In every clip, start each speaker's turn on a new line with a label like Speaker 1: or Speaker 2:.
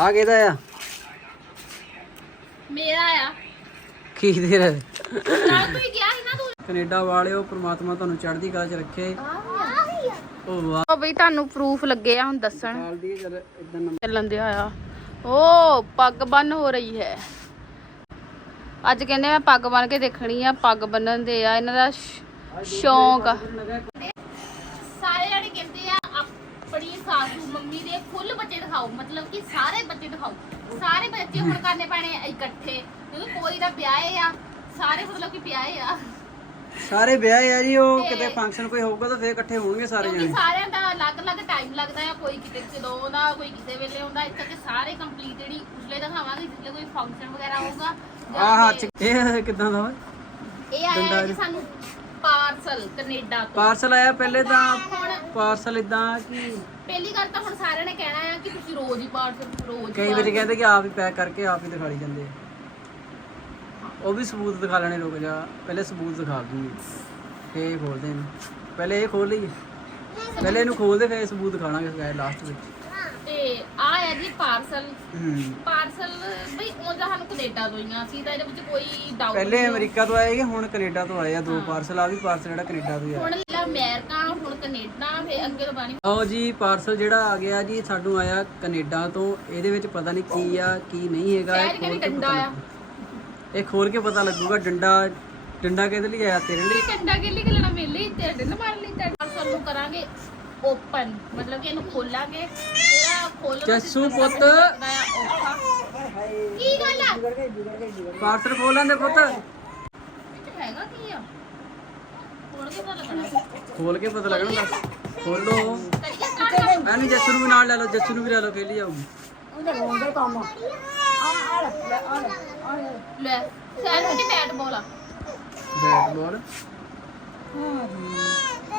Speaker 1: ਆ ਕਿਹਦਾ ਆ?
Speaker 2: ਮੇਰਾ ਆ।
Speaker 1: ਕੀ ਤੇਰਾ?
Speaker 2: ਚੱਲ ਤੂੰ ਹੀ ਗਿਆ ਸੀ ਨਾ ਤੂੰ?
Speaker 1: ਕੈਨੇਡਾ ਵਾਲਿਓ ਪ੍ਰਮਾਤਮਾ ਤੁਹਾਨੂੰ ਚੜ੍ਹਦੀ ਕਲਾ 'ਚ ਰੱਖੇ। ਉਹ ਵਾਹ।
Speaker 2: ਉਹ ਬਈ ਤੁਹਾਨੂੰ ਪ੍ਰੂਫ ਲੱਗੇ ਆ ਹੁਣ ਦੱਸਣ।
Speaker 1: ਸਾਲ ਦੀ ਜਦ ਇਦਾਂ
Speaker 2: ਚੱਲਣ ਦਿਆ ਆ। ਓ ਪੱਗ ਬੰਨ ਹੋ ਰਹੀ ਹੈ। ਅੱਜ ਕਹਿੰਦੇ ਮੈਂ ਪੱਗ ਬੰਨ ਕੇ ਦੇਖਣੀ ਆ ਪੱਗ ਬੰਨਣ ਦੇ ਆ ਇਹਨਾਂ ਦਾ ਸ਼- ਸ਼ੌਂਕ ਆ ਸਾਰੇ ਜਣੇ ਕਹਿੰਦੇ ਆ ਆਪਣੀ ਸਾਸੂ ਮੰਮੀ ਦੇ ਫੁੱਲ ਬੱਚੇ ਦਿਖਾਓ ਮਤਲਬ ਕਿ ਸਾਰੇ ਬੱਚੇ ਦਿਖਾਓ। ਸਾਰੇ ਬੱਚੇ ਹੁਣ ਕਰਨੇ ਪੈਣੇ ਆ ਇਕੱਠੇ। ਕਿਉਂਕਿ ਕੋਈ ਦਾ ਵਿਆਹ ਆ ਸਾਰੇ ਮਤਲਬ ਕਿ ਵਿਆਹ ਆ।
Speaker 1: ਸਾਰੇ ਵਿਆਹ ਆ ਜੀ ਉਹ ਕਿਤੇ ਫੰਕਸ਼ਨ ਕੋਈ ਹੋਊਗਾ ਤਾਂ ਫੇਰ ਇਕੱਠੇ ਹੋਣਗੇ ਸਾਰੇ
Speaker 2: ਕਿਉਂਕਿ
Speaker 1: ਜਣੇ।
Speaker 2: ਸਾਰਿਆਂ ਦਾ ਅਲੱਗ-ਅਲੱਗ ਟਾਈਮ ਲੱਗਦਾ ਆ ਕੋਈ ਕਿਤੇ ਕਦੋਂ ਦਾ ਕੋਈ ਕਿਸੇ ਵੇਲੇ ਹੁੰਦਾ ਇਸ ਕਰਕੇ ਸਾਰੇ ਕੰਪਲੀਟ ਜਿਹੜੀ ਉਸਲੇ ਦਿਖਾਵਾਂਗੇ ਜਿਸਲੇ ਕੋਈ ਫੰਕਸ਼ਨ ਵਗੈਰਾ ਹੋਊਗਾ ਜਾਂ
Speaker 1: ਆਹ ਹੱਥ 'ਚ ਇਹ ਕਿਦਾਂ ਦਾ ਵਾ?
Speaker 2: ਇਹ ਆਇਆ ਹੈ ਜੀ ਸਾਨੂੰ ਪਾਰਸਲ ਕੈਨੇਡਾ ਤੋਂ।
Speaker 1: ਪਾਰਸਲ ਆਇਆ ਪਹਿਲੇ ਤਾਂ ਪਾਰਸਲ ਇਦਾਂ ਕਿ
Speaker 2: ਪਹਿਲੀ ਗੱਲ ਤਾਂ ਹੁਣ ਸਾਰਿਆਂ ਨੇ ਕਹਿਣਾ ਆ ਕਿ ਤੁਸੀਂ ਰੋਜ਼ ਹੀ ਪਾਰਸਲ ਰੋਜ਼
Speaker 1: ਕਈ ਵਾਰੀ ਕਹਿੰਦੇ ਕਿ ਆਪ ਹੀ ਪੈਕ ਕਰਕੇ ਆਪ ਹੀ ਦਿਖਾ ਲਈ ਜਾਂਦੇ ਆ। ਉਹ ਵੀ ਸਬੂਤ ਦਿਖਾ ਲੈਣੇ ਲੋਕ ਜਾ ਪਹਿਲੇ ਸਬੂਤ ਦਿਖਾ ਦੂੰਗੇ। ਫੇਰ ਖੋਲਦੇ ਨੇ ਪਹਿਲੇ ਇਹ ਖੋਲ ਲਈਏ। ਪਹਿਲੇ ਇਹਨੂੰ ਖੋਲਦੇ ਫੇਰ ਸਬੂਤ ਦਿਖਾਣਾਗੇ ਫਿਰ ਲਾਸਟ ਵਿੱਚ।
Speaker 2: ਤੇ ਆ ਹੈ ਜੀ ਪਾਰਸਲ
Speaker 1: ਹੂੰ।
Speaker 2: ਪਾਰਸਲ ਬਈ ਉਹ ਸਾਨੂੰ ਕੈਨੇਡਾ ਤੋਂ ਹੀ ਆ ਸੀ ਤਾਂ ਇਹਦੇ ਵਿੱਚ ਕੋਈ ਡਾਊਟ
Speaker 1: ਪਹਿਲੇ ਅਮਰੀਕਾ ਤੋਂ ਆਏ ਕਿ ਹੁਣ ਕੈਨੇਡਾ ਤੋਂ ਆਏ ਆ ਦੋ ਪਾਰਸਲ ਆ ਵੀ ਪਾਰਸਲ ਜਿਹੜਾ ਕੈਨੇਡਾ ਤੋਂ ਹੀ ਆ।
Speaker 2: ਹੁਣ ਅਮਰੀਕਾ ਹੁਣ ਕੈਨੇਡਾ ਫੇ ਅੱਗੇ ਤੋਂ ਬਾਣੀ।
Speaker 1: ਆਓ ਜੀ ਪਾਰਸਲ ਜਿਹੜਾ ਆ ਗਿਆ ਜੀ ਸਾਨੂੰ ਆਇਆ ਕੈਨੇਡਾ ਤੋਂ। ਇਹਦੇ ਵਿੱਚ ਪਤਾ ਨਹੀਂ ਕੀ ਆ ਕੀ ਨਹੀਂ ਹੈਗਾ ਇਹ
Speaker 2: ਕਹਿੰਦੀ
Speaker 1: ਖੋਲ ਕੇ
Speaker 2: ਡੰਡਾ
Speaker 1: ਪਤਾ
Speaker 2: ਆ।
Speaker 1: ਇਹ ਖੋਲ ਕੇ ਪਤਾ ਲੱਗੂਗਾ ਡੰਡਾ ਡੰਡਾ ਕਿਹਦੇ ਲਈ ਆਇਆ? ਤੇਰੇ ਲਈ?
Speaker 2: ਕੰਡਾ ਕੇ ਲਈ ਲੈਣਾ? ਮਿਲ ਲਈ ਡੰਡਾ ਮਾਰ ਲਈ ਤੇ। ਪਾਰਸਲ ਨੂੰ ਕਰਾਂਗੇ ਓਪਨ ਮਤਲਬ ਕਿ ਇਹਨੂੰ ਖੋਲਾਂਗੇ। ਇਹਦਾ ਖੋਲਣ ਦਾ
Speaker 1: ਜੱਸੂ ਪੁੱਤ।
Speaker 2: ਕੀ ਗੱਲ ਆ?
Speaker 1: ਪਾਰਸਲ ਖੋਲ ਲੈਂਦੇ ਪੁੱਤ।
Speaker 2: ਵਿੱਚ ਹੈਗਾ ਕੀ ਆ? ਖੋਲ ਕੇ ਪਤਾ ਲੱਗਣਾ
Speaker 1: ਦੱਸ ਖੋਲੋ ਐਨੂੰ ਜੱਸੂ ਨੂੰ ਵੀ ਨਾਲ ਲੈ ਲਓ ਜੱਸੂ ਨੂੰ ਵੀ ਲੈ ਲਓ ਖੇਲੀ ਜਾਊਗੀ।
Speaker 2: ਲੈ ਸੈਲ ਵਿੱਚ ਬੈਟ ਬਾਲ ਆ।
Speaker 1: ਬੈਟ ਬਾਲ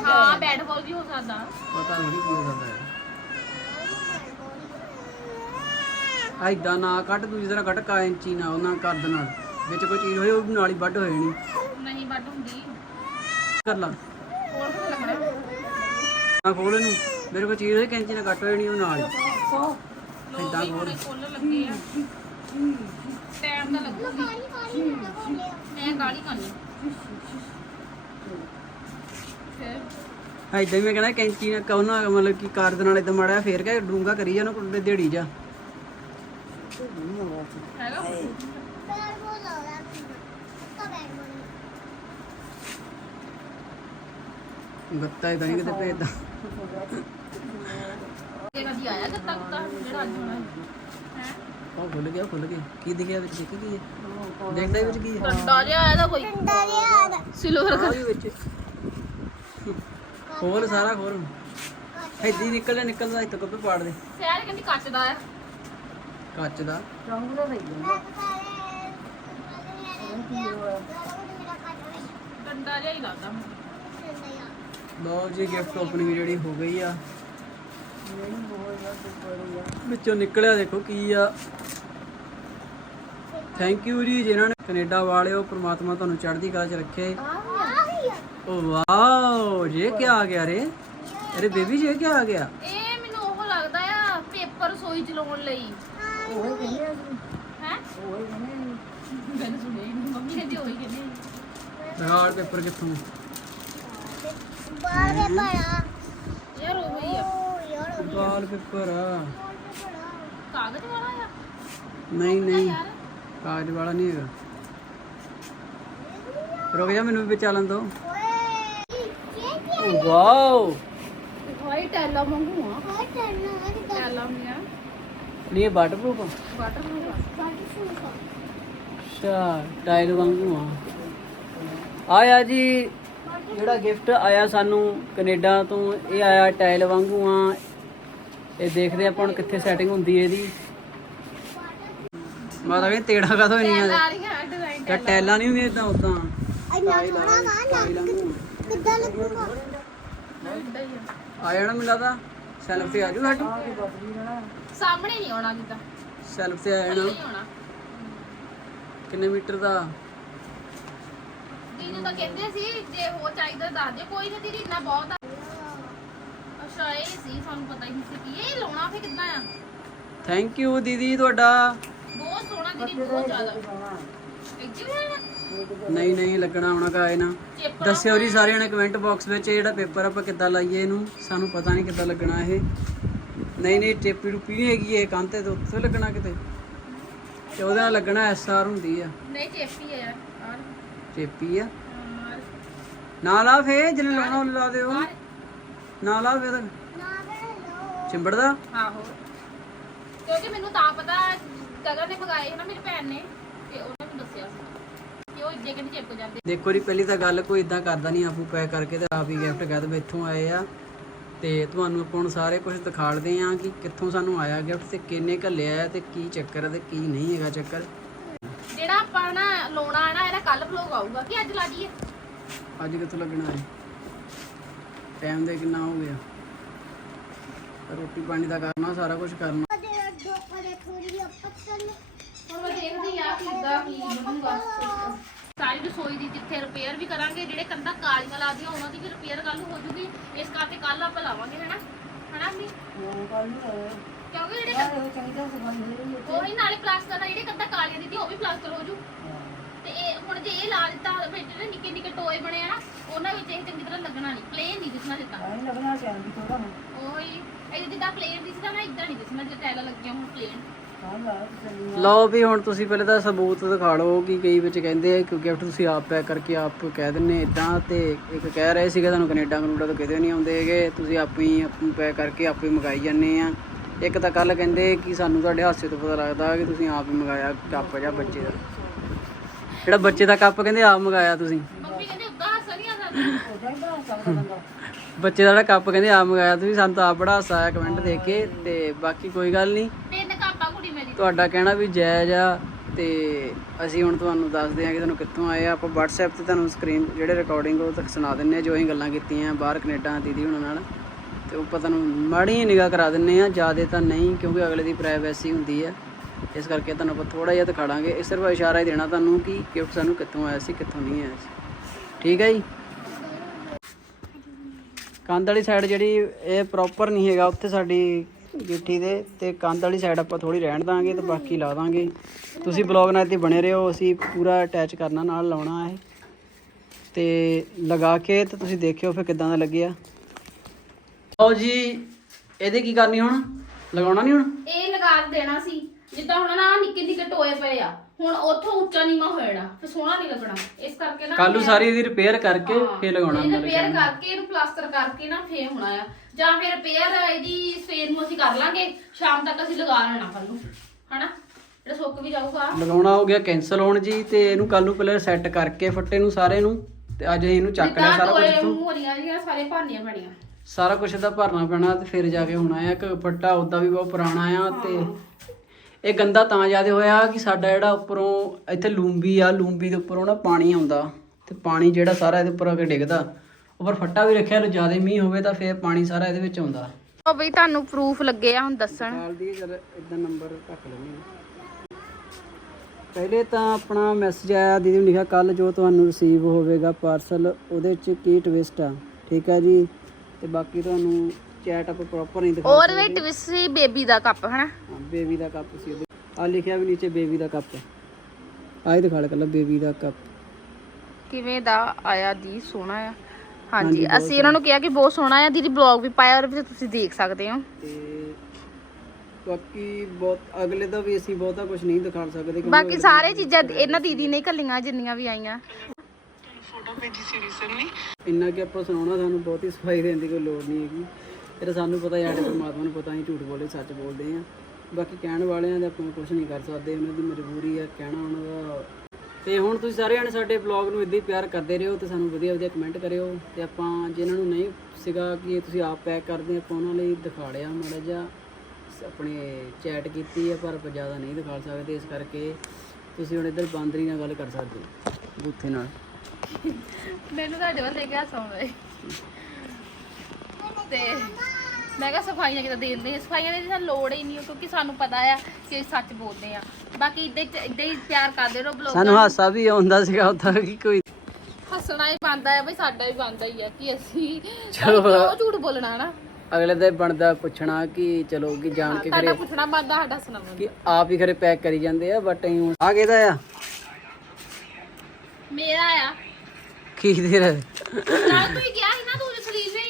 Speaker 2: ਹਾਂ ਬੈਟ ਬਾਲ ਵੀ ਹੋ ਸਕਦਾ।
Speaker 1: ਪਤਾ ਨਹੀਂ ਕੀ ਹੋ ਸਕਦਾ ਹੈ। ਐਦਾਂ ਨਾ ਕੱਟ ਦੂਜੀ ਤਰ੍ਹਾਂ ਕੱਟ ਕਾ ਇੰਚੀ ਨਾ ਉਹਨਾਂ ਕਰ ਦੇ ਨਾਲ। ਵਿੱਚ ਕੋਈ ਚੀਜ਼ ਹੋਏ ਉਹ ਨਾਲ ਹੀ ਵੱਢ ਹੋ ਜਾਣੀ
Speaker 2: ਨਹੀਂ ਵੱਟ ਹੁੰਦੀ।
Speaker 1: ਕਰ ਲਾ।
Speaker 2: ਖੋਲ
Speaker 1: ਨਾ ਖੋਲ ਇਹਨੂੰ। ਮੇਰੇ ਕੋਲ ਚੀਜ਼ ਹੋਏ ਕੈਂਚੀ ਨਾਲ ਕੱਟ ਹੋ ਜਾਣੀ ਉਹ ਨਾਲ
Speaker 2: ਹੁਣੇ ਖੋਲਣ ਲੱਗੇ ਆ। ਟਾਈਮ ਤਾਂ ਲੱਗੂਗੀ। ਮੈਂ ਗਾਲੀ ਕਰਨੀ। ਫਿਰ?
Speaker 1: ਐਦਾਂ ਹੀ ਮੈਂ ਕਹਿੰਦਾ ਕੈਂਚੀ ਨਾਲ ਕਹੋਨਾ ਮਤਲਬ ਕਿ ਕਾਰ ਦੇ ਨਾਲ ਇਦਾਂ ਮਾੜਾ ਫੇਰ ਕੇ ਡੂੰਗਾ ਕਰੀ ਜਾਣਾ ਕੋਈ ਦੇੜੀ ਜਾ।
Speaker 2: ਹੈਗਾ?
Speaker 1: ਗੱਤਾ ਇਦਾਂ ਨਹੀਂ ਕਿਤੇ ਭੇਜਦਾ।
Speaker 2: ਇਹ ਕਦੀ ਆਇਆ ਗੱਤਾ ਗੁੱਤਾ ਜਿਹੜਾ ਅੱਜ ਹੋਣਾ ਹੈ?
Speaker 1: ਉਹ ਖੁੱਲ ਗਿਆ ਖੁੱਲ ਗਿਆ। ਕੀ ਦਿਖਿਆ ਵਿੱਚ? ਦੇਖ ਕੀ ਹੈ? ਦੇਖਦਾ ਵਿੱਚ ਕੀ ਹੈ?
Speaker 2: ਡੰਡਾ ਜਿਹਾ ਆਇਆ ਦਾ ਕੋਈ। ਸਿਲਵਰ
Speaker 1: ਆ ਵੀ ਵਿੱਚ। ਖੋਲ ਸਾਰਾ ਖੋਲ। ਇੱਦੀ ਨਿਕਲਦਾ ਨਿਕਲਦਾ ਇੱਥੇ ਕੋਪੇ ਪਾੜ ਦੇ।
Speaker 2: ਸੈਰ ਕਹਿੰਦੀ ਕੱਚ ਦਾ ਆ।
Speaker 1: ਕੱਚ ਦਾ?
Speaker 2: ਡੰਡਾ ਜਿਹਾ ਹੀ ਲੱਗਦਾ ਮੈਨੂੰ।
Speaker 1: ਲਓ ਜੀ ਗਿਫਟ ਓਪਨਿੰਗ ਜਿਹੜੀ ਹੋ ਗਈ ਆ। ਵਿੱਚੋਂ ਨਿਕਲਿਆ ਦੇਖੋ ਕੀ ਆ। ਥੈਂਕ ਯੂ ਜੀ ਜਿਨ੍ਹਾਂ ਨੇ ਕੈਨੇਡਾ ਵਾਲਿਓ ਪ੍ਰਮਾਤਮਾ ਤੁਹਾਨੂੰ ਚੜ੍ਹਦੀ ਕਲਾ 'ਚ ਰੱਖੇ। ਓ ਵਾਓ ਇਹ ਕੀ ਆ ਗਿਆ ਰੇ। ਅਰੇ ਬੇਬੀ ਜੀ ਇਹ ਕੀ ਆ ਗਿਆ?
Speaker 2: ਇਹ ਮੈਨੂੰ ਉਹ ਲੱਗਦਾ ਆ ਪੇਪਰ ਸੋਈ ਚਲਾਉਣ ਲਈ। ਹੈ? ਮੈਨੂੰ ਸੁਣਿਆ ਹੀ ਨਹੀਂ ਮੰਮੀ ਕਹਿੰਦੀ ਹੋਈ ਕਹਿੰਦੀ
Speaker 1: ਹਾਰਡ ਪੇਪਰ ਕਿੱਥੋਂ?
Speaker 2: ਯਾਰ ਉਹ ਹੀ ਆ।
Speaker 1: ਵਾਲ ਪੇਪਰ ਆ।
Speaker 2: ਕਾਗਜ਼ ਵਾਲਾ ਆ?
Speaker 1: ਨਹੀਂ ਨਹੀਂ
Speaker 2: ਯਾਰ।
Speaker 1: ਕਾਗਜ਼ ਵਾਲਾ ਨਹੀਂ ਹੈਗਾ। ਰੁਕ ਜਾ ਮੈਨੂੰ ਵੀ ਚੱਲਣ ਦੋ। ਵਾਓ।
Speaker 2: ਹਾਈ ਟੈਲਾ ਵਾਂਗੂ ਆ। ਟੈਲਾ ਮੀਆਂ
Speaker 1: ਨਹੀਂ ਇਹ ਵਾਟਰਪ੍ਰੂਫ ਆ।
Speaker 2: ਵਾਟਰ
Speaker 1: ਅੱਛਾ ਟਾਇਲ ਵਾਂਗੂ ਆ। ਆਇਆ ਜੀ। ਜਿਹੜਾ ਗਿਫਟ ਆਇਆ ਸਾਨੂੰ ਕੈਨੇਡਾ ਤੋਂ ਇਹ ਆਇਆ ਟਾਇਲ ਵਾਂਗੂ ਆ। ਇਹ ਦੇਖਦੇ ਆਪਾਂ ਹੁਣ ਕਿੱਥੇ ਸੈਟਿੰਗ ਹੁੰਦੀ ਹੈ ਇਹਦੀ। ਮਾਤਾ ਕਹਿੰਦੀ ਤੇੜਾ ਕਾਹਤੋਂ ਇੰਨੀਆਂ? ਤਾਂ ਟੈਲਾਂ ਨਹੀਂ ਹੁੰਦੀਆਂ ਇਦਾਂ ਉਦਾਂ। ਆ ਜਾਣਾ ਮੈਨੂੰ ਲੱਗਦਾ ਸੈਲਫ ਤੇ ਆ ਜੂ ਸਾਡੀ
Speaker 2: ਸਾਹਮਣੇ ਨਹੀਂ ਆਉਣਾ ਜਿੱਦਾਂ।
Speaker 1: ਸੈਲਫ ਤੇ ਆ ਜਾਣਾ। ਕਿੰਨੇ ਮੀਟਰ ਦਾ?
Speaker 2: ਦੀਦੀ ਤਾਂ ਕਹਿੰਦੇ ਸੀ ਜੇ ਹੋ ਚਾਹੀਦਾ ਦੱਸ ਦਿਓ। ਕੋਈ ਨਹੀਂ ਦੀਦੀ ਇੰਨਾ ਬਹੁਤ ਆ। ਅੱਛਾ ਇਹ ਸੀ ਸਾਨੂੰ ਪਤਾ ਹੀ ਨਹੀਂ ਸੀ ਕੀ। ਇਹ ਲਾਉਣਾ ਫੇ ਕਿੱਦਾਂ ਆ?
Speaker 1: ਥੈਂਕ ਯੂ ਦੀਦੀ ਤੁਹਾਡਾ।
Speaker 2: ਬਹੁਤ ਸੋਹਣਾ ਦੀਦੀ ਬਹੁਤ ਜ਼ਿਆਦਾ।
Speaker 1: ਨਹੀਂ ਨਹੀਂ ਲੱਗਣਾ ਹੋਣਾ ਕਾ ਇਹ ਨਾ।
Speaker 2: ਚੇਪਾ
Speaker 1: ਦੱਸਿਓ ਜੀ ਸਾਰਿਆਂ ਨੇ ਕਮੈਂਟ ਬਾਕਸ ਵਿੱਚ ਇਹ ਜਿਹੜਾ ਪੇਪਰ ਆਪਾਂ ਕਿੱਦਾਂ ਲਾਈਏ ਇਹਨੂੰ। ਸਾਨੂੰ ਪਤਾ ਨਹੀਂ ਕਿੱਦਾਂ ਲੱਗਣਾ ਇਹ। ਨਹੀਂ ਨਹੀਂ ਟੇਪੀ ਟੂਪੀ ਨਹੀਂ ਹੈਗੀ ਇਹ ਕੰਨ ਤੇ ਉੱਥੇ ਲੱਗਣਾ ਕਿਤੇ। ਤੇ ਉਹਦੇ ਨਾਲ ਲੱਗਣਾ ਐਸਆਰ ਹੁੰਦੀ ਆ।
Speaker 2: ਨਹੀਂ ਚੇਪੀ ਹੈ ਯਾਰ
Speaker 1: ਚੇਪੀ ਆ। ਨਾ ਲਾ ਫੇ ਜਿਹਨੇ ਲਾਉਣਾ ਉਹਨੇ ਲਾ ਦਿਓ। ਨਾ ਲਾ ਫੇ ਤਾਂ ਚਿੰਬੜਦਾ
Speaker 2: ਆਹੋ। ਕਿਉਂਕਿ ਮੈਨੂੰ ਤਾਂ ਪਤਾ ਗਗਨ ਨੇ ਸੀ ਨਾ ਮੇਰੀ ਭੈਣ ਨੇ ਤੇ ਉਹਨੇ ਮੈਨੂੰ ਦੱਸਿਆ ਸੀ ਕਿ ਉਹ ਇੱਜੇ ਕਿੰਨੀ ਚਿਪਕ ਜਾਂਦੇ।
Speaker 1: ਦੇਖੋ ਜੀ ਪਹਿਲੀ ਤਾਂ ਗੱਲ ਕੋਈ ਇਦਾਂ ਕਰਦਾ ਨਹੀਂ ਆਪੂ ਪੈਕ ਕਰਕੇ ਤੇ ਆਪ ਹੀ ਗਿਫਟ ਕਰ ਦੇ ਇੱਥੋਂ ਆਏ ਆ ਤੇ ਤੁਹਾਨੂੰ ਆਪਾਂ ਹੁਣ ਸਾਰੇ ਕੁਝ ਦਿਖਾੜਦੇ ਆ ਕਿ ਕਿੱਥੋਂ ਸਾਨੂੰ ਆਇਆ ਗਿਫਟ ਤੇ ਕਿੰਨੇ ਘੱਲਿਆ ਆ ਤੇ ਕੀ ਚੱਕਰ ਤੇ ਕੀ ਨਹੀਂ ਹੈਗਾ ਚੱਕਰ।
Speaker 2: ਲਾਉਣਾ ਹੈ ਨਾ ਇਹਦਾ ਕੱਲ ਵਲੋਗ ਆਊਗਾ। ਕਿ ਅੱਜ ਲਾ ਦਈਏ
Speaker 1: ਅੱਜ ਕਿੱਥੋਂ ਲੱਗਣਾ ਹੈ? ਟਾਈਮ ਦੇ ਕਿੰਨਾ ਹੋ ਗਿਆ? ਰੋਟੀ ਪਾਣੀ ਦਾ ਕਰਨਾ ਸਾਰਾ ਕੁਝ ਕਰਨਾ।
Speaker 2: ਹੁਣ ਮੈਂ ਦੇਖਦੀ ਆ ਕਿ ਇਦਾਂ ਕੀ ਬਣੂਗਾ। ਸਾਰੀ ਰਸੋਈ ਦੀ ਜਿੱਥੇ ਰਿਪੇਅਰ ਵੀ ਕਰਾਂਗੇ ਜਿਹੜੇ ਕੰਧਾਂ ਕਾਲੀਆਂ ਲੱਗਦੀਆਂ ਉਹਨਾਂ ਦੀ ਵੀ ਰਿਪੇਅਰ ਕੱਲ ਹੋ ਜੂਗੀ। ਇਸ ਕਰਕੇ ਕੱਲ ਆਪਾਂ ਲਾਵਾਂਗੇ ਹਨਾ? ਹਨਾ ਵੀ ਕਿਉਂਕਿ ਜਿਹੜੇ ਉਹੀ ਨਾਲੇ ਪਲਾਸਟਰ ਦਾ ਜਿਹੜੇ ਕੰਧਾਂ ਕਾਲੀਆਂ ਦੀ ਸੀ ਉਹ ਵੀ ਪਲਾਸਟਰ ਹੋ ਜੂ। ਹੁਣ ਜੇ ਇਹ ਲਾ ਦਿੱਤਾ ਵਿੱਚ ਜਿਹੜੇ ਨਿੱਕੇ ਨਿੱਕੇ ਟੋਏ ਬਣੇ ਆ ਨਾ ਉਹਨਾਂ ਵਿੱਚ ਇਹ ਚੰਗੀ ਤਰ੍ਹਾਂ ਲੱਗਣਾ ਨਹੀਂ ਪਲੇਨ ਨਹੀਂ ਦਿਸਣਾ ਜਿੱਦਾਂ। ਉਹੀ ਇਹ ਜਿੱਦਾਂ ਪਲੇਨ ਦਿਸਦਾ ਨਾ ਇਦਾਂ ਨਹੀਂ ਦਿਸਣਾ ਜੇ ਟਾਇਲਾਂ ਲੱਗੀਆਂ ਹੁਣ ਪਲੇਨ
Speaker 1: ਲਓ ਵੀ ਹੁਣ ਤੁਸੀਂ ਪਹਿਲੇ ਤਾਂ ਸਬੂਤ ਦਿਖਾ ਲਓ ਕਿ ਕਈ ਵਿੱਚ ਕਹਿੰਦੇ ਆ ਕਿ ਗਿਫਟ ਤੁਸੀਂ ਆਪ ਪੈਕ ਕਰਕੇ ਆਪ ਕਹਿ ਦਿੰਨੇ ਇਦਾਂ ਤੇ ਇੱਕ ਕਹਿ ਰਹੇ ਸੀਗੇ ਤੁਹਾਨੂੰ ਕੈਨੇਡਾ ਕਨੂਡਾ ਤੋਂ ਕਿਤੇ ਨਹੀਂ ਆਉਂਦੇ ਹੈਗੇ ਤੁਸੀਂ ਆਪ ਹੀ ਆਪ ਪੈਕ ਕਰਕੇ ਆਪ ਹੀ ਮੰਗਾਈ ਜਾਂਦੇ ਆ। ਇੱਕ ਤਾਂ ਕੱਲ ਕਹਿੰਦੇ ਕਿ ਸਾਨੂੰ ਤੁਹਾਡੇ ਹਾਸੇ ਤੋਂ ਪਤਾ ਲੱਗਦਾ ਕਿ ਤੁਸੀਂ ਆਪ ਹੀ ਮੰਗਾਇਆ ਕੱਪ ਜਾਂ ਬੱਚੇ ਦਾ। ਜਿਹੜਾ ਬੱਚੇ ਦਾ ਕੱਪ ਕਹਿੰਦੇ ਆਪ ਮੰਗਾਇਆ ਤੁਸੀਂ।
Speaker 2: ਮੰਮੀ ਕਹਿੰਦੇ ਉਦਾਂ
Speaker 1: ਬੱਚੇ ਦਾ ਜਿਹੜਾ ਕੱਪ ਕਹਿੰਦੇ ਆਪ ਮੰਗਾਇਆ ਤੁਸੀਂ ਸਾਨੂੰ ਤਾਂ ਆਪ ਬੜਾ ਹਾਸਾ ਆਇਆ ਕਮੈਂਟ ਦੇਖ ਕੇ ਤੇ ਬਾਕੀ ਕੋਈ ਗੱਲ ਨਹੀਂ
Speaker 2: ਤਿੰਨ ਕਾਪਾ ਕੁੜੀ ਮੇਰੀ।
Speaker 1: ਤੁਹਾਡਾ ਕਹਿਣਾ ਵੀ ਜਾਇਜ਼ ਆ ਤੇ ਅਸੀਂ ਹੁਣ ਤੁਹਾਨੂੰ ਦੱਸਦੇ ਹਾਂ ਕਿ ਤੁਹਾਨੂੰ ਕਿੱਥੋਂ ਆਏ ਆ। ਆਪਾਂ WhatsApp ਤੇ ਤੁਹਾਨੂੰ ਸਕਰੀਨ ਜਿਹੜੇ ਰਿਕਾਰਡਿੰਗ ਉਹ ਤੱਕ ਸੁਣਾ ਦਿੰਨੇ ਆ ਜੋ ਅਸੀਂ ਗੱਲਾਂ ਕੀਤੀਆਂ ਬਾਹਰ ਕੈਨੇਡਾ ਦੀਦੀ ਹੁਣਾਂ ਨਾਲ। ਤੇ ਉਹ ਆਪਾਂ ਤੁਹਾਨੂੰ ਮਾੜੀ ਨਿਗਾਹ ਕਰਾ ਦਿੰਨੇ ਆ ਜ਼ਿਆਦਾ ਤਾਂ ਨਹੀਂ ਕਿਉਂਕਿ ਅਗਲੇ ਦੀ ਪ੍ਰਾਈਵੇਸੀ ਹੁੰਦੀ ਆ। ਇਸ ਕਰਕੇ ਤੁਹਾਨੂੰ ਆਪਾਂ ਥੋੜਾ ਜਿਹਾ ਦਿਖਾੜਾਂਗੇ। ਇਹ ਸਿਰਫ ਇਸ਼ਾਰਾ ਹੀ ਦੇਣਾ ਤੁਹਾਨੂੰ ਕਿ ਗਿਫਟ ਸਾਨੂੰ ਕਿੱਥੋਂ ਆਇਆ ਸੀ, ਕਿੱਥੋਂ ਨਹੀਂ ਆਇਆ ਸੀ। ਠੀਕ ਹੈ ਜੀ? ਕੰਧ ਵਾਲੀ ਸਾਈਡ ਜਿਹੜੀ ਇਹ ਪ੍ਰੋਪਰ ਨਹੀਂ ਹੈਗਾ, ਉੱਥੇ ਸਾਡੀ ਗਿੱਠੀ ਦੇ ਤੇ ਕੰਧ ਵਾਲੀ ਸਾਈਡ ਆਪਾਂ ਥੋੜੀ ਰਹਿਣ ਦਾਂਗੇ ਤੇ ਬਾਕੀ ਲਾ ਦਾਂਗੇ। ਤੁਸੀਂ ਬਲੌਗ ਨਾਲ ਤੇ ਬਣੇ ਰਹੋ, ਅਸੀਂ ਪੂਰਾ ਅਟੈਚ ਕਰਨਾ, ਨਾਲ ਲਾਉਣਾ ਹੈ ਤੇ ਲਗਾ ਕੇ ਤੇ ਤੁਸੀਂ ਦੇਖਿਓ ਫਿਰ ਕਿਦਾਂ ਦਾ ਲੱਗਿਆ। ਲਓ ਜੀ, ਇਹਦੇ ਕੀ ਕਰਨੀ ਹੁਣ? ਲਗਾਉਣਾ ਨਹੀਂ ਹੁਣ?
Speaker 2: ਇਹ ਲਗਾ ਦੇਣਾ ਸੀ। ਜਿੱਦਾਂ ਹੁਣ ਨਾ ਨਿੱਕੇ ਨਿੱਕੇ ਟੋਏ ਪਏ ਆ ਹੁਣ ਉੱਥੋਂ ਉੱਚਾ ਨੀਵਾ ਹੋ ਜਾਣਾ ਫਿਰ ਸੋਹਣਾ ਨਹੀਂ ਲੱਗਣਾ। ਇਸ ਕਰਕੇ ਨਾ
Speaker 1: ਕੱਲੂ ਸਾਰੀ ਇਹਦੀ ਰਿਪੇਅਰ ਕਰਕੇ ਫੇਰ ਲਗਾਉਣਾ
Speaker 2: ਇਹ
Speaker 1: ਮਤਲਬ
Speaker 2: ਰਿਪੇਅਰ ਕਰਕੇ ਇਹਨੂੰ ਪਲਾਸਟਰ ਕਰਕੇ ਨਾ ਫੇਰ ਹੋਣਾ ਆ। ਜਾਂ ਫਿਰ ਰਿਪੇਅਰ ਇਹਦੀ ਸਵੇਰ ਨੂੰ ਅਸੀਂ ਕਰ ਲਾਂਗੇ ਸ਼ਾਮ ਤੱਕ ਅਸੀਂ ਲਗਾ ਲੈਣਾ ਕੱਲ ਨੂੰ ਹਨਾ? ਜਿਹੜਾ ਸੁੱਕ ਵੀ ਜਾਊਗਾ।
Speaker 1: ਲਗਾਉਣਾ ਹੋ ਗਿਆ ਕੈਨਸਲ ਹੋਣ ਜੀ ਤੇ ਇਹਨੂੰ ਕੱਲ ਨੂੰ ਪਹਿਲੇ ਸੈੱਟ ਕਰਕੇ ਫੱਟੇ ਨੂੰ ਸਾਰੇ ਨੂੰ ਤੇ ਅੱਜ ਇਹਨੂੰ ਚੱਕ ਲਿਆ ਸਾਰਾ ਕੁਝ ਇੱਥੋਂ।
Speaker 2: ਮੂਹਰੀਆਂ ਜਿਹੜੀਆਂ ਸਾਰੇ ਭਾਨੀਆਂ ਬਣੀਆਂ
Speaker 1: ਸਾਰਾ ਕੁਝ ਇਹਦਾ ਭਰਨਾ ਪੈਣਾ ਤੇ ਫਿਰ ਜਾ ਕੇ ਹੋਣਾ ਆ ਇੱਕ ਫੱਟਾ ਉਦਾਂ ਵੀ ਬਹੁਤ ਪੁਰਾਣਾ ਆ ਤੇ ਇਹ ਗੰਦਾ ਤਾਂ ਜ਼ਿਆਦਾ ਹੋਇਆ ਕਿ ਸਾਡਾ ਜਿਹੜਾ ਉੱਪਰੋਂ ਇੱਥੇ ਲੂੰਬੀ ਆ ਲੂੰਬੀ ਦੇ ਉੱਪਰੋਂ ਨਾ ਪਾਣੀ ਆਉਂਦਾ ਤੇ ਪਾਣੀ ਜਿਹੜਾ ਸਾਰਾ ਇਹਦੇ ਉੱਪਰ ਆ ਕੇ ਡਿੱਗਦਾ। ਉੱਪਰ ਫੱਟਾ ਵੀ ਰੱਖਿਆ ਜੇ ਜ਼ਿਆਦਾ ਮੀਂਹ ਹੋਵੇ ਤਾਂ ਫਿਰ ਪਾਣੀ ਸਾਰਾ ਇਹਦੇ ਵਿੱਚ ਆਉਂਦਾ।
Speaker 2: ਉਹ ਬਈ ਤੁਹਾਨੂੰ ਪ੍ਰੂਫ ਲੱਗੇ ਆ ਹੁਣ ਦੱਸਣ।
Speaker 1: ਨਾਲ ਦੀ ਜਦ ਇਦਾਂ ਨੰਬਰ ਰੱਖ ਲੈਣੇ ਪਹਿਲੇ ਤਾਂ ਆਪਣਾ ਮੈਸੇਜ ਆਇਆ ਦੀਦੀ ਨੇ ਲਿਖਿਆ ਕੱਲ ਜੋ ਤੁਹਾਨੂੰ ਰਿਸੀਵ ਹੋਵੇਗਾ ਪਾਰਸਲ ਉਹਦੇ ਚ ਕੀ ਟਵਿਸਟ ਆ? ਠੀਕ ਹੈ ਜੀ ਤੇ ਬਾਕੀ ਤੁਹਾਨੂੰ ਚੈਟ ਆਪਾਂ ਪ੍ਰੋਪਰ ਨਹੀਂ ਦਿਖਾ
Speaker 2: ਔਰ ਵਿੱਚ ਵੀ ਸੀ ਬੇਬੀ ਦਾ ਕੱਪ ਹਨਾ?
Speaker 1: ਬੇਬੀ ਦਾ ਕੱਪ ਸੀ ਉਹਦੇ। ਆ ਲਿਖਿਆ ਵੀ ਨੀਚੇ ਬੇਬੀ ਦਾ ਕੱਪ ਆਹ ਹੀ ਦਿਖਾ ਲੈ ਕੱਲਾ ਬੇਬੀ ਦਾ ਕੱਪ।
Speaker 2: ਕਿਵੇਂ ਦਾ ਆਇਆ ਦੀ ਸੋਹਣਾ ਆ। ਹਾਂਜੀ ਅਸੀਂ ਇਹਨਾਂ ਨੂੰ ਕਿਹਾ ਕਿ ਬਹੁਤ ਸੋਹਣਾ ਆ। ਦੀਦੀ ਬਲੌਗ ਵੀ ਪਾਇਆ ਔਰ ਵੀ ਤੁਸੀਂ ਦੇਖ ਸਕਦੇ ਹੋ।
Speaker 1: ਤੇ ਬਾਕੀ ਬਹੁਤ ਅਗਲੇ ਦਾ ਵੀ ਅਸੀਂ ਬਹੁਤਾ ਕੁਝ ਨਹੀਂ ਦਿਖਾ ਸਕਦੇ ਕਿਉਂਕਿ
Speaker 2: ਬਾਕੀ ਸਾਰੇ ਚੀਜ਼ਾਂ ਇਹਨਾਂ ਦੀਦੀ ਨੇ ਕੱਲੀਆਂ ਜਿੰਨੀਆਂ ਵੀ ਆਈਆਂ।
Speaker 1: ਇੰਨਾ ਕਿ ਆਪਾਂ ਸੁਣਾਉਣਾ ਸਾਨੂੰ ਬਹੁਤੀ ਸਫ਼ਾਈ ਦੇਣ ਦੀ ਕੋਈ ਲੋੜ ਨਹੀਂ ਹੈਗੀ। ਇਹ ਤਾਂ ਸਾਨੂੰ ਪਤਾ ਯਾਰ ਪਰਮਾਤਮਾ ਨੂੰ ਪਤਾ, ਅਸੀਂ ਝੂਠ ਬੋਲੇ, ਸੱਚ ਬੋਲਦੇ ਆ ਬਾਕੀ ਕਹਿਣ ਵਾਲਿਆਂ ਦਾ ਆਪਾਂ ਕੁਝ ਨਹੀਂ ਕਰ ਸਕਦੇ, ਉਹਨਾਂ ਦੀ ਮਜਬੂਰੀ ਆ, ਕਹਿਣਾ ਉਹਨਾਂ ਦਾ। ਤੇ ਹੁਣ ਤੁਸੀਂ ਸਾਰੇ ਜਣੇ ਸਾਡੇ ਬਲੌਗ ਨੂੰ ਇਦਾਂ ਹੀ ਪਿਆਰ ਕਰਦੇ ਰਹੋ ਤੇ ਸਾਨੂੰ ਵਧੀਆ ਵਧੀਆ ਕਮੈਂਟ ਕਰਿਓ। ਤੇ ਆਪਾਂ ਜਿਨ੍ਹਾਂ ਨੂੰ ਨਹੀਂ ਸੀਗਾ ਕਿ ਤੁਸੀਂ ਆਪ ਪੈਕ ਕਰਦੇ, ਆਪਾਂ ਉਹਨਾਂ ਲਈ ਦਿਖਾ ਲਿਆ ਮਾੜਾ ਜਿਹਾ। ਆਪਣੇ ਚੈਟ ਕੀਤੀ ਆ, ਪਰ ਆਪਾਂ ਜ਼ਿਆਦਾ ਨਹੀਂ ਦਿਖਾ ਸਕਦੇ, ਇਸ ਕਰਕੇ ਤੁਸੀਂ ਹੁਣ ਇੱਧਰ ਬਾਂਦਰੀ ਨਾਲ ਗੱਲ ਕਰ ਸਕਦੇ ਹੋ, ਬੂਥੇ ਨਾਲ।
Speaker 2: ਮੈਨੂੰ ਤੁਹਾਡੇ ਵੱਲ ਦੇਖ ਕੇ ਹਸਾਉਂਦਾ ਏ। ਤੇ ਮੈਂ ਕਿਹਾ ਸਫਾਈਆਂ ਕਿਤੇ ਦੇ ਦਿੰਦੇ ਸਫਾਈਆਂ ਦੀ ਸਾਨੂੰ ਲੋੜ ਹੀ ਨਹੀਂ ਕਿਉਂਕਿ ਸਾਨੂੰ ਪਤਾ ਆ ਕਿ ਅਸੀਂ ਸੱਚ ਬੋਲਦੇ ਆ। ਬਾਕੀ ਇਦਾਂ ਇਦਾਂ ਹੀ ਪਿਆਰ ਕਰਦੇ ਰਹੋ ਬਲੌਗ
Speaker 1: ਸਾਨੂੰ ਹਾਸਾ ਵੀ ਆਉਂਦਾ ਸੀਗਾ ਉਦਾਂ ਕਿ ਕੋਈ
Speaker 2: ਹੱਸਣਾ ਹੀ ਬੰਦਾ ਹੈ ਬਈ ਸਾਡਾ ਵੀ ਬੰਦਾ ਹੀ ਆ ਕਿ ਅਸੀਂ
Speaker 1: ਚਲੋ।
Speaker 2: ਕਿਉਂ ਝੂਠ ਬੋਲਣਾ ਨਾ
Speaker 1: ਅਗਲੇ ਦਾ ਬਣਦਾ ਪੁੱਛਣਾ ਕਿ ਚਲੋ ਕਿ ਜਾਣ ਕੇ
Speaker 2: ਤੁਹਾਡਾ
Speaker 1: ਕਰੇ
Speaker 2: ਪੁੱਛਣਾ ਬੰਦਾ ਸਾਡਾ ਸੁਣਾਵਾ
Speaker 1: ਕਿ ਆਪ ਹੀ ਘਰੇ ਪੈਕ ਕਰੀ ਜਾਂਦੇ ਆ ਬਟ ਹੁਣ ਆ ਕਿਹਦਾ ਆ?
Speaker 2: ਮੇਰਾ ਆ।
Speaker 1: ਕੀ ਦੇ ਰਿਹਾ
Speaker 2: ਨਾਲ ਤੂੰ ਹੀ ਗਿਆ ਸੀ ਨਾ ਤੂੰ?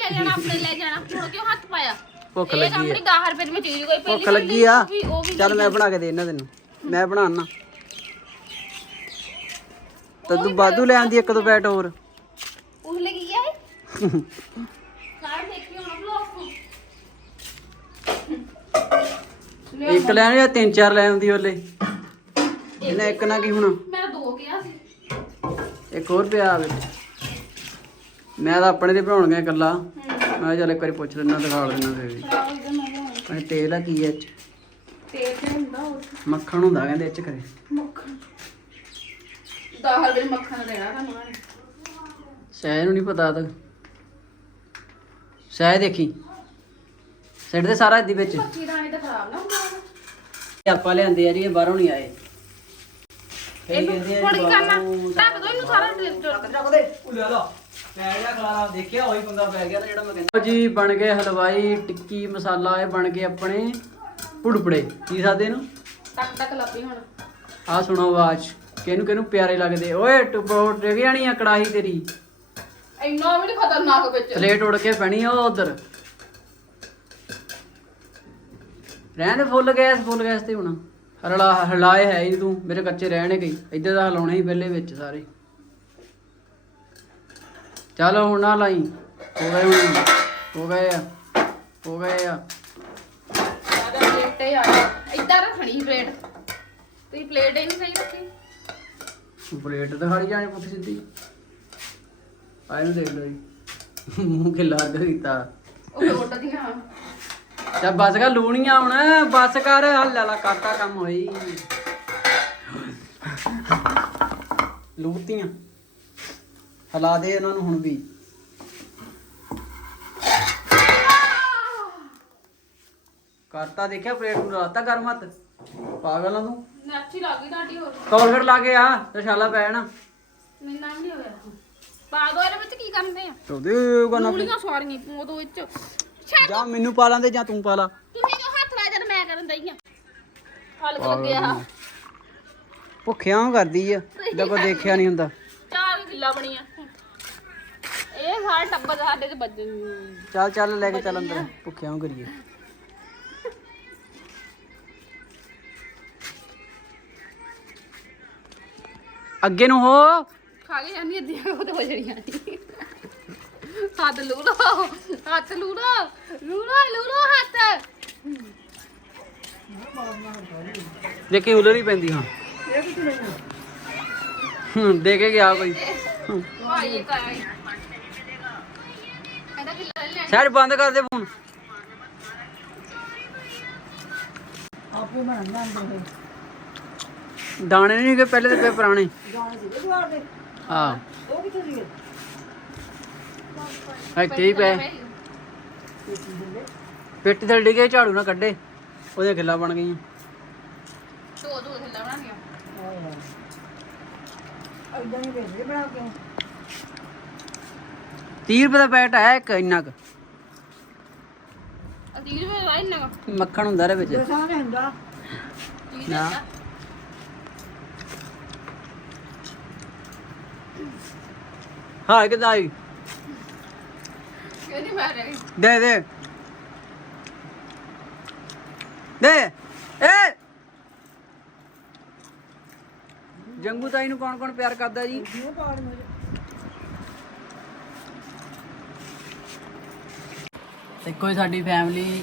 Speaker 2: ਲੈ ਜਾਣਾ ਆਪਣੇ ਲੈ ਜਾਣਾ। ਹੁਣ ਕਿਉਂ ਹੱਥ ਪਾਇਆ?
Speaker 1: ਭੁੱਖ
Speaker 2: ਇਹ
Speaker 1: ਲੱਗੀ ਆ।
Speaker 2: ਨਹੀਂ 10 ਰੁਪਏ ਦੀ ਮੈਂ ਚੀਜ਼ ਕੋਈ ਪਹਿਲੀ
Speaker 1: ਭੁੱਖ ਲੱਗੀ ਆ।
Speaker 2: ਉਹ ਵੀ ਉਹ ਵੀ
Speaker 1: ਚੱਲ ਮੈਂ ਬਣਾ ਕੇ ਦੇਣਾ ਤੈਨੂੰ। ਮੈਂ ਬਣਾਉਣਾ। ਤਾਂ ਤੂੰ ਬਾਦੂ ਲੈ ਆਂਦੀ ਇੱਕ ਦੋ ਬੈਟ ਹੋਰ।
Speaker 2: ਉਹ ਲੈ ਕੇ ਗਿਆ ਹੈ ਕਾਰ ਦੇਖੀ ਹੁਣ ਬਲੌਗ ਨੂੰ
Speaker 1: ਇੱਕ ਲੈ ਆਉਂਦੀ ਜਾਂ ਤਿੰਨ ਚਾਰ ਲੈ ਆਉਂਦੀ ਉਹਲੇ? ਇਹਨੇ ਇੱਕ ਨਾ ਕੀ ਹੁਣ?
Speaker 2: ਮੈਂ ਦੋ ਗਿਆ ਸੀ।
Speaker 1: ਇੱਕ ਹੋਰ ਪਿਆ ਆਵੇ। ਮੈਂ ਤਾਂ ਆਪਣੇ ਦੇ ਬਣਾਉਣ ਗਿਆ ਇਕੱਲਾ ਮੈਂ ਕਿਹਾ ਚੱਲ ਇੱਕ ਵਾਰੀ ਪੁੱਛ ਲੈਣਾ ਦਿਖਾ ਲੈਣਾ ਫਿਰ ਵੀ।
Speaker 2: ਇਹਦਾ
Speaker 1: ਕਹਿੰਦੇ ਤੇਲ ਆ ਕੀ ਹੈ ਇਹ ਚ?
Speaker 2: ਤੇ ਤੇ ਹੁੰਦਾ ਉਹ?
Speaker 1: ਮੱਖਣ ਹੁੰਦਾ ਕਹਿੰਦੇ ਇਹ ਚ ਕਰੇ
Speaker 2: ਮੱਖਣ। 10 ਰੁਪਏ ਦਾ ਮੱਖਣ ਦੇਣਾ ਤੁਹਾਨੂੰ ਉਹਨਾਂ ਨੇ।
Speaker 1: ਸਹਿ ਨੂੰ ਨਹੀਂ ਪਤਾ ਤਾਂ। ਸਹਿ ਦੇਖੀ। ਸਿੱਟ ਦੇ ਸਾਰਾ ਇੱਦੀ ਵਿੱਚ।
Speaker 2: ਪੱਕੀ ਦਾਣੇ ਤਾਂ ਖਰਾਬ ਨਾ ਹੁੰਦਾ ਹੋਵੇ।
Speaker 1: ਇਹ ਆਪਾਂ ਲਿਆਂਦੇ ਆ ਜੀ ਇਹ ਬਾਹਰੋਂ ਨਹੀਂ ਆਏ। ਇਹ ਕਹਿੰਦੇ ਆ
Speaker 2: ਹੁਣ
Speaker 1: ਜੀ
Speaker 2: ਕੀ ਕਰਨਾ
Speaker 1: ਬਾਹਰੋਂ
Speaker 2: ਢੱਕ ਦੋ ਇਹਨੂੰ ਸਾਰਾ
Speaker 1: ਰੱਖ ਦੇ। ਉਹ ਲੈ ਲਾ। ਪੈ ਗਿਆ ਖਲਾਰਾ ਦੇਖਿਆ ਉਹੀ ਪੰਗਾ ਪੈ ਗਿਆ ਨਾ ਜਿਹੜਾ ਮੈਂ ਕਹਿੰਦਾ ਜੀ ਬਣ ਗਏ ਹਲਵਾਈ ਟਿੱਕੀ ਮਸਾਲਾ ਇਹ ਬਣ ਗਏ ਆਪਣੇ ਪੁੜਪੜੇ ਕੀ ਸਾਦੇ ਨੂੰ
Speaker 2: ਟਕ ਟਕ ਲੱਪੀ ਹੁਣ।
Speaker 1: ਆ ਸੁਣੋ ਆਵਾਜ਼ ਕਿਹਨੂੰ ਕਿਹਨੂੰ ਪਿਆਰੇ ਲੱਗਦੇ? ਓਏ ਟੁੱਬੋ ਡਿੱਗ ਜਾਣੀ ਆ ਕੜਾਹੀ ਤੇਰੀ।
Speaker 2: ਇੰਨਾ ਵੀ ਨਹੀਂ ਖਤਰਨਾਕ ਵਿੱਚ।
Speaker 1: ਪਲੇਟ ਉੜ ਕੇ ਪੈਣੀ ਆ ਉਹ ਉਧਰ। ਰਹਿਣ ਦੇ ਫੁੱਲ ਗੈਸ ਫੁੱਲ ਗੈਸ ਤੇ ਹੁਣ। ਹਰਲਾ ਹਲਾਏ ਹੈ ਹੀ ਤੂੰ ਮੇਰੇ ਕੱਚੇ ਰਹਿਣੇ ਗਈ ਇੱਧਰ ਦਾ ਹਲਾਉਣੇ ਹੀ ਪਹਿਲੇ ਵਿੱਚ ਸਾਰੇ। ਚੱਲ ਹੁਣ ਨਾ ਲਾਈ। ਹੋ ਗਏ ਹੁਣ। ਹੋ ਗਏ ਆ। ਹੋ ਗਏ ਆ।
Speaker 2: ਆਦਾ ਪਲੇਟ ਤੇ ਆ ਇੱਦਾਂ ਰੱਖਣੀ ਪਲੇਟ ਤੁਸੀਂ ਪਲੇਟ ਹੀ ਨਹੀਂ ਸਹੀ ਰੱਖੀ।
Speaker 1: ਪਲੇਟ ਤਾਂ ਖਾਲੀ ਜਾਣੀ ਪੁੱਠੀ ਸਿੱਧੀ। ਆ ਇਹਨੂੰ ਦੇਖ ਲਓ ਜੀ। ਮੂੰਹ ਕੇ ਕੀਤਾ
Speaker 2: ਉਹ ਦੀਆਂ।
Speaker 1: ਤੇ ਬਸ ਕਰ ਲੂਣੀਆਂ ਹੁਣ। ਬਸ ਕਰ। ਹੱਲਾ ਲਾ ਕਾਟਾ ਕੰਮ ਹੋਈ। ਲੂਤੀਆਂ ਹਲਾ ਦੇ ਇਹਨਾਂ ਨੂੰ ਹੁਣ ਵੀ। ਕਰਤਾ ਦੇਖਿਆ ਪਲੇਟ ਨੂੰ ਰਾਤਾ ਗਰਮ ਹੱਥ? ਪਾਗਲ ਆ ਤੂੰ?
Speaker 2: ਨੱਚੀ ਲੱਗੀ ਤੁਹਾਡੀ ਹੋਰ।
Speaker 1: ਕੋਲਗੇਟ ਲਾ ਕੇ ਆ? ਛਾਲਾ ਪੈ ਜਾਣਾ।
Speaker 2: ਮੈਨੂੰ ਨਾਮ ਨਹੀਂ ਹੋਇਆ ਪਾ ਦੋ ਇਹਦੇ ਵਿੱਚ ਕੀ ਕਰਦੇ ਆ?
Speaker 1: ਉਹਦੇ ਗਨਾ
Speaker 2: ਮੂਲੀਆਂ ਸਵਾਰੀਆਂ ਪੋ ਦੋ ਵਿੱਚ। ਛੱਡ।
Speaker 1: ਜਾਂ ਮੈਨੂੰ ਪਾ ਲਾਂਦੇ ਜਾਂ ਤੂੰ ਪਾ ਲਾ।
Speaker 2: ਤੁਸੀਂ ਜੋ ਹੱਥ ਲਾ ਜਦ ਮੈਂ ਕਰਨ ਦਈ ਆ। ਹਲਕ ਲੱਗਿਆ।
Speaker 1: ਭੁੱਖਿਆਂ ਕਰਦੀ ਆ ਜਦੋਂ ਦੇਖਿਆ ਨਹੀਂ ਹੁੰਦਾ।
Speaker 2: ਚਾਰ ਕਿੱਲਾ ਬਣੀਆਂ। ਇਹ ਸਾਰਾ ਟੱਬਰ ਸਾਡੇ ਤੇ ਵੱਜ
Speaker 1: ਚੱਲ ਚੱਲ ਲੈ ਕੇ ਚੱਲ ਅੰਦਰ। ਭੁੱਖਿਆਂ ਕਰੀਏ। ਅੱਗੇ ਨੂੰ ਹੋ।
Speaker 2: ਖਾ ਕੇ ਜਾਂਦੀ ਅੱਧੀ ਉਹ ਤੇ ਵਜੜੀਆਂ ਨਹੀਂ ਹੱਥ ਲੂ ਲੋ ਹੱਥ ਲੂ ਲੋ ਲੂ ਲੋ ਲੂ ਲੋ ਹੱਥ।
Speaker 1: ਦੇਖੀ ਉਲਰ ਹੀ ਪੈਂਦੀ ਹਾਂ। ਹੂੰ ਦੇ ਕੇ ਗਿਆ ਕੋਈ।
Speaker 2: ਭਾਈ ਇਹ ਇਹਦਾ
Speaker 1: ਸ਼ਾਇਦ ਬੰਦ ਕਰ ਦੇ ਫੋਨ। ਦਾਣੇ ਨਹੀਂ ਕਿ ਪਹਿਲੇ ਤੇ ਪਏ ਪੁਰਾਣੇ। ਹਾਂ। ਇੱਥੇ ਹੀ ਪਏ। ਪੇਟੀ ਥੱਲੇ ਡਿੱਗੇ ਝਾੜੂ ਨਾ ਕੱਢੇ। ਉਹਦੇ ਗਿੱਲਾ ਬਣ ਗਈਆਂ।
Speaker 2: ਦੋ ਦੋ ਕਿੱਲਾ ਬਣਾ ਗਿਆ
Speaker 1: ਤੀਹ ਰੁਪਏ ਦਾ ਪੈਟ ਹੈ ਇੱਕ ਇੰਨਾ ਕੁ। ਮੱਖਣ ਹੁੰਦਾ ਇਹਦੇ ਵਿੱਚ। ਨਾ। ਹਾਂ ਕਿਦਾਂ ਆਈ?
Speaker 2: ਕਿਹਦੀ ਮਾਰ ਰਹੀ
Speaker 1: ਦੇ ਦੇ। ਦੇ। ਏ! ਜੰਗੂ ਤਾਈ ਨੂੰ ਕੌਣ ਕੌਣ ਪਿਆਰ ਕਰਦਾ ਜੀ? ਦੇਖੋ ਜੀ ਸਾਡੀ ਫੈਮਿਲੀ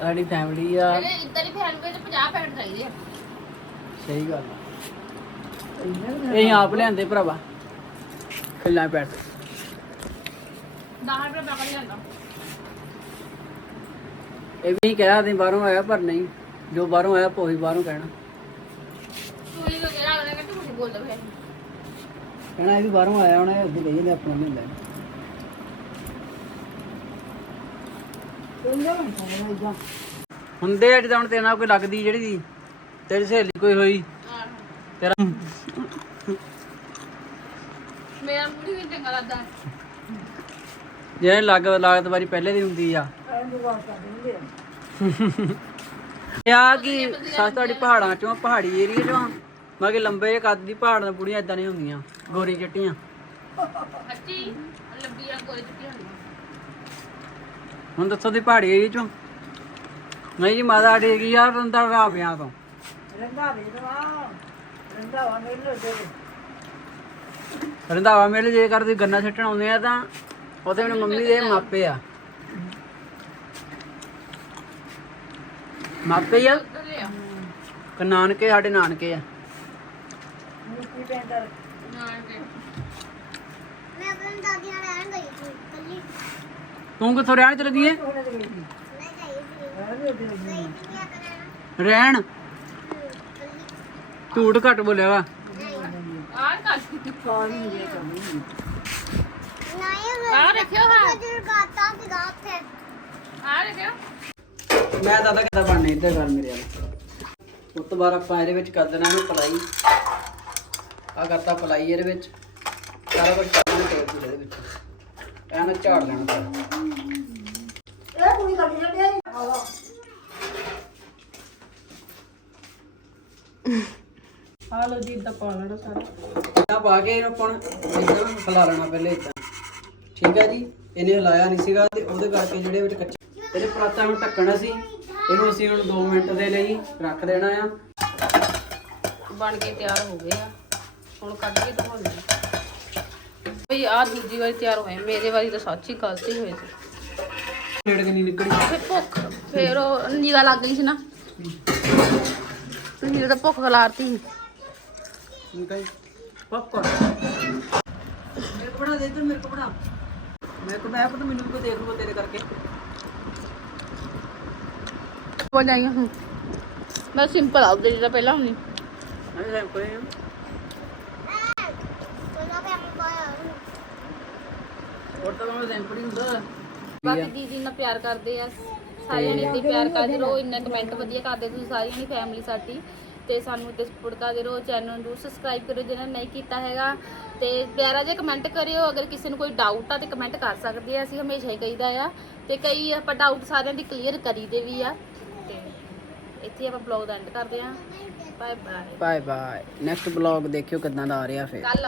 Speaker 1: ਸਾਡੀ ਫੈਮਿਲੀ ਆ।
Speaker 2: ਇੱਧਰ ਹੀ ਫੈਨ ਵਿੱਚ 50 ਪੈਕਟ ਚਾਹੀਦੇ ਆ।
Speaker 1: ਸਹੀ ਗੱਲ ਆ। ਇਹ ਆਪ ਲਿਆਂਦੇ ਭਰਾਵਾ ਖਿੱਲਾ ਪੈਟ
Speaker 2: 10 ਰੁਪਏ ਪੈਕਟ ਲਿਆਂਦਾ।
Speaker 1: ਇਹ ਵੀ ਕਹਿਆ ਤੇ ਬਾਹਰੋਂ ਆਇਆ ਪਰ ਨਹੀਂ ਜੋ ਬਾਹਰੋਂ ਆਇਆ ਪੋਹੀ ਬਾਹਰੋਂ ਕਹਿਣਾ।
Speaker 2: ਤੂੰ ਇਹ ਕਿਹੜਾ ਉਹਨੇ ਕਿ ਤੂੰ ਬੋਲਦਾ ਫਿਰ।
Speaker 1: ਕਹਿਣਾ ਇਹ ਵੀ ਬਾਹਰੋਂ ਆਇਆ ਹੋਣਾ ਉੱਥੇ ਲਈ ਜਾਂਦੇ ਆਪਣਾ ਨਹੀਂ ਲੈਣਾ ਹੁੰਦੇ ਆ ਜਿੱਦਾਂ ਤੇਰੇ ਨਾਲ ਕੋਈ ਲੱਗਦੀ ਜਿਹੜੀ ਦੀ ਤੇਰੀ ਸਹੇਲੀ ਕੋਈ ਹੋਈ। ਤੇਰਾ
Speaker 2: ਮੇਰਾ ਮੂੜੀ ਵੀ ਚੰਗਾ ਲੱਗਦਾ।
Speaker 1: ਜਿਹੜੇ ਲੱਗ ਲਾਗਤ ਵਾਰੀ ਪਹਿਲੇ ਦੀ ਹੁੰਦੀ ਆ। ਆ ਕਿ ਸੱਸ ਤੁਹਾਡੀ ਪਹਾੜਾਂ ਚੋਂ ਪਹਾੜੀ ਏਰੀਆ ਚੋਂ। ਮਤਲਬ ਕਿ ਲੰਬੇ ਜਿਹੇ ਕੱਦ ਦੀ ਪਹਾੜ ਦੀਆਂ ਬੁੜੀਆਂ ਇਦਾਂ ਨਹੀਂ ਹੁੰਦੀਆਂ ਗੋਰੀ ਚਿੱਟੀਆਂ।
Speaker 2: ਅੱਛੀ ਲੰਬੀਆਂ ਚੁੱਕੀ ਹੁੰਦੀ
Speaker 1: ਹੁਣ ਦੱਸੋ ਦੀ ਪਹਾੜੀ ਏਰੀਆ ਚੋਂ? ਨਹੀਂ ਜੀ ਮਾਤਾ ਸਾਡੀ ਹੈਗੀ ਯਾਰ ਰੰਦਾ ਰਾਬਿਆਂ ਤੋਂ। ਰੰਧਾਵਾ ਮੇਲੇ ਜੇ। ਕਰਦੇ ਗੰਨਾ ਛੱਟਣ ਆਉਂਦੇ ਆ ਤਾਂ ਉਹਦੇ ਮੈਨੂੰ ਮੰਮੀ ਦੇ ਮਾਪੇ ਆ। ਮਾਪੇ ਆ? ਕਿ ਨਾਨਕੇ ਸਾਡੇ ਨਾਨਕੇ ਆ।
Speaker 3: ਮੈਂ ਆਪਣੀ ਦਾਦੀ ਨਾਲ ਰਹਿਣ ਗਈ ਸੀ ਕੱਲੀ।
Speaker 1: ਤੂੰ ਕਿੱਥੋਂ ਰਹਿਣ ਚਲ ਗਈ ਏ? ਰਹਿਣ। ਝੂਠ ਘੱਟ ਬੋਲਿਆ ਵਾ।
Speaker 2: ਰੱਖਿਓ ਹਾਂ।
Speaker 1: ਮੈਂ ਤਾਂ ਕਿਦਾਂ ਬਣਨੇ ਇੱਧਰ ਗੱਲ ਮੇਰੇ ਨਾਲ ਉਸ ਤੋਂ ਬਾਅਦ ਆਪਾਂ ਇਹਦੇ ਵਿੱਚ ਕਰ ਦੇਣਾ ਇਹਨੂੰ ਪਲਾਈ। ਆ ਕਰਤਾ ਪਲਾਈ ਇਹਦੇ ਵਿੱਚ। ਸਾਰਾ ਕੁਝ ਕਰਨਾ ਟੇਪ ਦੇ ਇਹਦੇ ਵਿੱਚ। ਐਵੇਂ ਝਾੜ ਲੈਣਾ ਸਾਰਾ।
Speaker 2: ਆਲੂ ਦੀ ਦਾ ਪਾ ਲੈਣਾ ਸਾਰਾ।
Speaker 1: ਆ ਪਾ ਕੇ ਇਹਨੂੰ ਆਪਾਂ ਇੱਧਰ ਨੂੰ ਹਿਲਾ ਲੈਣਾ ਪਹਿਲੇ ਇਦਾਂ। ਠੀਕ ਹੈ ਜੀ? ਇਹਨੇ ਹਿਲਾਇਆ ਨਹੀਂ ਸੀਗਾ ਤੇ ਉਹਦੇ ਕਰਕੇ ਜਿਹੜੇ ਵਿੱਚ ਕੱਚੇ ਇਹਦੇ ਪਰਾਤਾਂ ਨੂੰ ਢੱਕਣਾ ਸੀ। ਇਹਨੂੰ ਅਸੀਂ ਹੁਣ 2 ਮਿੰਟ ਦੇ ਲਈ ਰੱਖ ਦੇਣਾ ਆ।
Speaker 2: ਬਣ ਕੇ ਤਿਆਰ ਹੋ ਗਏ ਆ। ਹੁਣ ਕੱਢ ਕੇ ਦਿਖਾਉਂਦੇ ਬਈ ਆ ਦੂਜੀ ਵਾਰੀ ਤਿਆਰ ਹੋਏ ਮੇਰੇ ਵਾਰੀ ਤਾਂ ਸੱਚੀ ਗਲਤੀ ਹੋਈ ਸੀ।
Speaker 1: ਛੇੜ ਕੇ ਨਹੀਂ ਨਿਕਲੀ।
Speaker 2: ਫਿਰ ਭੁੱਖ ਫਿਰ ਉਹ ਨਿਗਾ ਲੱਗ ਗਈ ਸੀ ਨਾ। ਨਿਗਾ ਤਾਂ ਭੁੱਖ ਖਲਾਰਤੀ ਸੀ।
Speaker 1: ਹੈ। ਪਪਕੌਰਨ ਮੇਰੇ ਕੋ ਬਣਾ ਦੇ ਇੱਧਰ ਮੇਰੇ ਕੋ ਬਣਾ। ਮੇਰੇ ਕੋ ਮੈਂ ਪਤਾ ਮੈਨੂੰ ਵੀ ਕੋਈ ਦੇਖ ਲੂਗਾ ਤੇਰੇ ਕਰਕੇ।
Speaker 2: ਬੋਲ ਆਈ ਹੂੰ ਮੈਂ ਸਿੰਪਲ ਆ ਉਹਦੇ ਜਿਹੜਾ ਪਹਿਲਾਂ ਹੁੰਦੀ।
Speaker 1: ਅਰੇ ਕੋਈ
Speaker 3: ਕੋਲਾ ਪੇ ਅਮਨ ਪਾਇਆ
Speaker 1: ਹੋਰ ਤਾਂ ਮੈਂ ਸੈਂਪਲ ਹੀ ਹੁੰਦਾ
Speaker 2: ਬਾਕੀ ਦੀਦੀ ਨਾਲ ਪਿਆਰ ਕਰਦੇ ਆ ਸਾਰਿਆਂ ਨੇ ਇੱਥੇ ਪਿਆਰ ਕਰਦੇ ਰਹੋ ਇੰਨਾ ਕਮੈਂਟ ਵਧੀਆ ਕਰਦੇ ਤੁਸੀਂ ਸਾਰਿਆਂ ਦੀ ਫੈਮਿਲੀ ਸਾਡੀ ਤੇ ਸਾਨੂੰ ਤੇ ਸਪੋਰਟ ਕਰਦੇ ਰਹੋ ਚੈਨਲ ਨੂੰ ਸਬਸਕ੍ਰਾਈਬ ਕਰੋ ਜਿਹਨਾਂ ਨੇ ਨਹੀਂ ਕੀਤਾ ਹੈਗਾ। ਤੇ ਪਿਆਰਾ ਜਿਹਾ ਕਮੈਂਟ ਕਰਿਓ ਅਗਰ ਕਿਸੇ ਨੂੰ ਕੋਈ ਡਾਊਟ ਆ ਤੇ ਕਮੈਂਟ ਕਰ ਸਕਦੇ ਆ ਅਸੀਂ ਹਮੇਸ਼ਾ ਹੀ ਕਹੀਦਾ ਆ। ਤੇ ਕਈ ਆਪਾਂ ਡਾਊਟ ਸਾਰਿਆਂ ਦੀ ਕਲੀਅਰ ਕਰੀਦੇ ਵੀ ਆ। ਤੇ ਇੱਥੇ ਆਪਾਂ ਬਲੌਗ ਦਾ ਐਂਡ ਕਰਦੇ ਆ bye bye
Speaker 1: bye bye next blog ਦੇਖਿਓ ਕਿਦਾਂ ਦਾ ਆ ਰਿਹਾ ਫਿਰ।
Speaker 2: ਕੱਲ